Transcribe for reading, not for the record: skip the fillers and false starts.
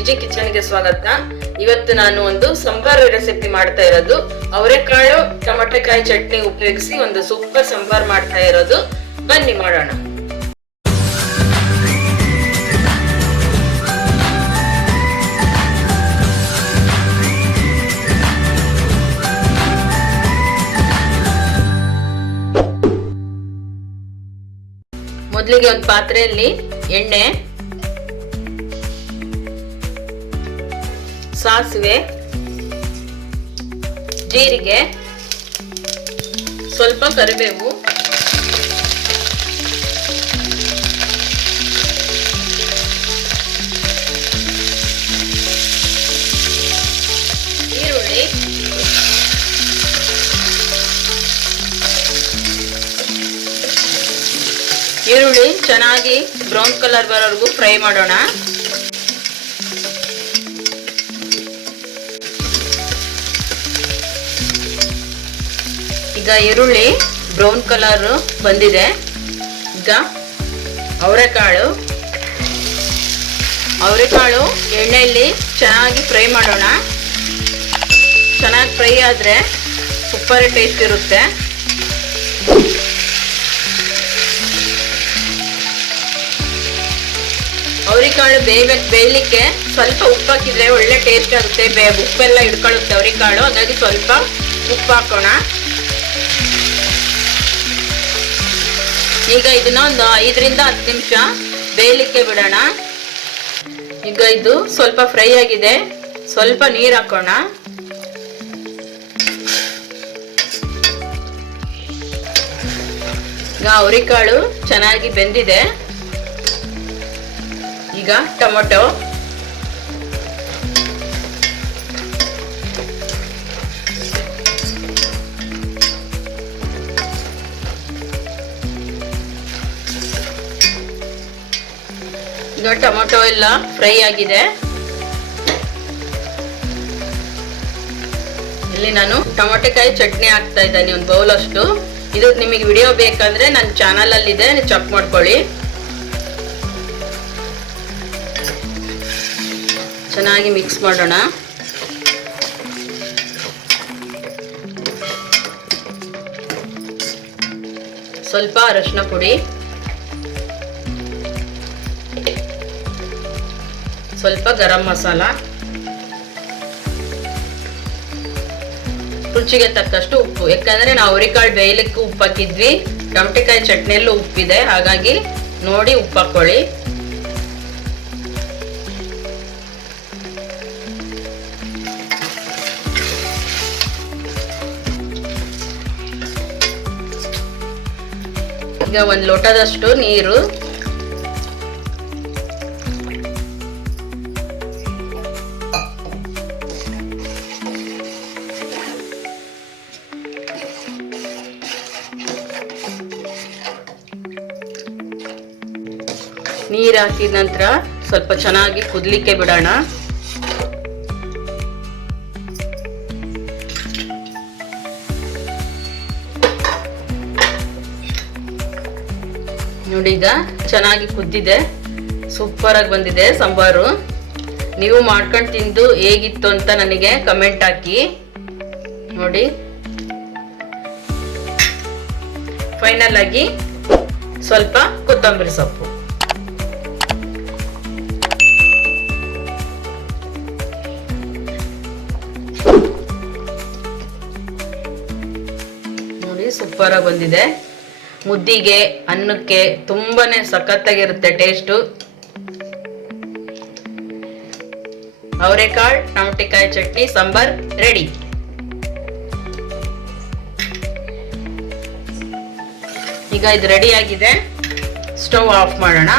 ವಿಜಿ ಕಿಚನ್ಗೆ ಸ್ವಾಗತ. ಇವತ್ತು ನಾನು ಒಂದು ಸಂಬಾರ್ ರೆಸಿಪಿ ಮಾಡ್ತಾ ಇರೋದು. ಅವರೆಕಾಳು ಟೊಮೆಟೊಕಾಯಿ ಚಟ್ನಿ ಉಪಯೋಗಿಸಿ ಒಂದು ಸೂಪರ್ ಸಂಬಾರ್ ಮಾಡ್ತಾ ಇರೋದು. ಬನ್ನಿ ಮಾಡೋಣ. ಮೊದಲಿಗೆ ಒಂದು ಪಾತ್ರೆಯಲ್ಲಿ ಎಣ್ಣೆ, ಸಾಸಿವೆ, ಜೀರಿಗೆ, ಸ್ವಲ್ಪ ಕರಿಬೇವು, ಈರುಳ್ಳಿ, ಈರುಳ್ಳಿ ಚೆನ್ನಾಗಿ ಬ್ರೌನ್ ಕಲರ್ ಬರೋವರೆಗೂ ಫ್ರೈ ಮಾಡೋಣ. ಈಗ ಈರುಳ್ಳಿ ಬ್ರೌನ್ ಕಲರ್ ಬಂದಿದೆ. ಈಗ ಅವರೆಕಾಳು ಎಣ್ಣೆಯಲ್ಲಿ ಚೆನ್ನಾಗಿ ಫ್ರೈ ಮಾಡೋಣ. ಚೆನ್ನಾಗಿ ಫ್ರೈ ಆದರೆ ಸೂಪರ್ ಟೇಸ್ಟ್ ಇರುತ್ತೆ. ಅವರೆಕಾಳು ಬೇಯಲಿಕ್ಕೆ ಸ್ವಲ್ಪ ಉಪ್ಪು ಹಾಕಿದ್ರೆ ಒಳ್ಳೆ ಟೇಸ್ಟ್ ಆಗುತ್ತೆ. ಉಪ್ಪೆಲ್ಲ ಹಿಡ್ಕೊಳ್ಳುತ್ತೆ ಅವರೆಕಾಳು, ಹಾಗಾಗಿ ಸ್ವಲ್ಪ ಉಪ್ಪು ಹಾಕೋಣ. ಈಗ ಇದನ್ನ ಒಂದು 5 ರಿಂದ 10 ನಿಮಿಷ ಬೇಯಲಿಕ್ಕೆ ಬಿಡೋಣ. ಈಗ ಇದು ಸ್ವಲ್ಪ ಫ್ರೈ ಆಗಿದೆ, ಸ್ವಲ್ಪ ನೀರು ಹಾಕೋಣ. ಈಗ ಅವರೆಕಾಳು ಚೆನ್ನಾಗಿ ಬೆಂದಿದೆ. ಈಗ ಟೊಮೆಟೊ, ಈಗ ಟೊಮೆಟೊ ಎಲ್ಲ ಫ್ರೈ ಆಗಿದೆ. ಇಲ್ಲಿ ನಾನು ಟೊಮೆಟೊಕಾಯಿ ಚಟ್ನಿ ಹಾಕ್ತಾ ಇದ್ದೇನೆ, ಒಂದು ಬೌಲ್ ಅಷ್ಟು. ಇದು ನಿಮಗೆ ವಿಡಿಯೋ ಬೇಕಂದ್ರೆ ನನ್ನ ಚಾನಲ್ ಅಲ್ಲಿ ಇದೆ, ನೀವು ಚೆಕ್ ಮಾಡ್ಕೊಳ್ಳಿ. ಚೆನ್ನಾಗಿ ಮಿಕ್ಸ್ ಮಾಡೋಣ. ಸ್ವಲ್ಪ ಅರಿಶಿನ ಪುಡಿ, ಸ್ವಲ್ಪ ಗರಂ ಮಸಾಲ, ರುಚಿಗೆ ತಕ್ಕಷ್ಟು ಉಪ್ಪು. ಯಾಕಂದ್ರೆ ನಾವು ಅವರೆಕಾಳು ಬೇಯಲಿಕ್ಕೆ ಉಪ್ಪು ಹಾಕಿದ್ವಿ, ಟೊಮೆಟೊಕಾಯಿ ಚಟ್ನಿಯಲ್ಲೂ ಉಪ್ಪಿದೆ, ಹಾಗಾಗಿ ನೋಡಿ ಉಪ್ಪು ಹಾಕೊಳ್ಳಿ. ಈಗ 1 ಲೋಟದಷ್ಟು ನೀರು, ನೀರು ಹಾಕಿದ ನಂತರ ಸ್ವಲ್ಪ ಚೆನ್ನಾಗಿ ಕುದಲಿಕ್ಕೆ ಬಿಡೋಣ. ನೋಡಿ, ಈಗ ಚೆನ್ನಾಗಿ ಕುದ್ದಿದೆ, ಸೂಪರ್ ಆಗಿ ಬಂದಿದೆ ಸಾಂಬಾರು. ನೀವು ಮಾಡ್ಕೊಂಡು ತಿಂದು ಹೇಗಿತ್ತು ಅಂತ ನನಗೆ ಕಮೆಂಟ್ ಹಾಕಿ. ನೋಡಿ, ಫೈನಲ್ ಆಗಿ ಸ್ವಲ್ಪ ಕೊತ್ತಂಬರಿ ಸೊಪ್ಪು. ನೋಡಿ, ಸೂಪರ್ ಆಗಿ ಬಂದಿದೆ. ಮುದ್ದಿಗೆ, ಅನ್ನಕ್ಕೆ ತುಂಬಾನೇ ಸಖತ್ತಾಗಿರುತ್ತೆ ಟೇಸ್ಟು. ಅವರೆಕಾಳು ಟೊಮೆಟೊಕಾಯಿ ಚಟ್ನಿ ಸಾಂಬಾರ್ ರೆಡಿ. ಈಗ ಇದು ರೆಡಿ ಆಗಿದೆ, ಸ್ಟವ್ ಆಫ್ ಮಾಡೋಣ.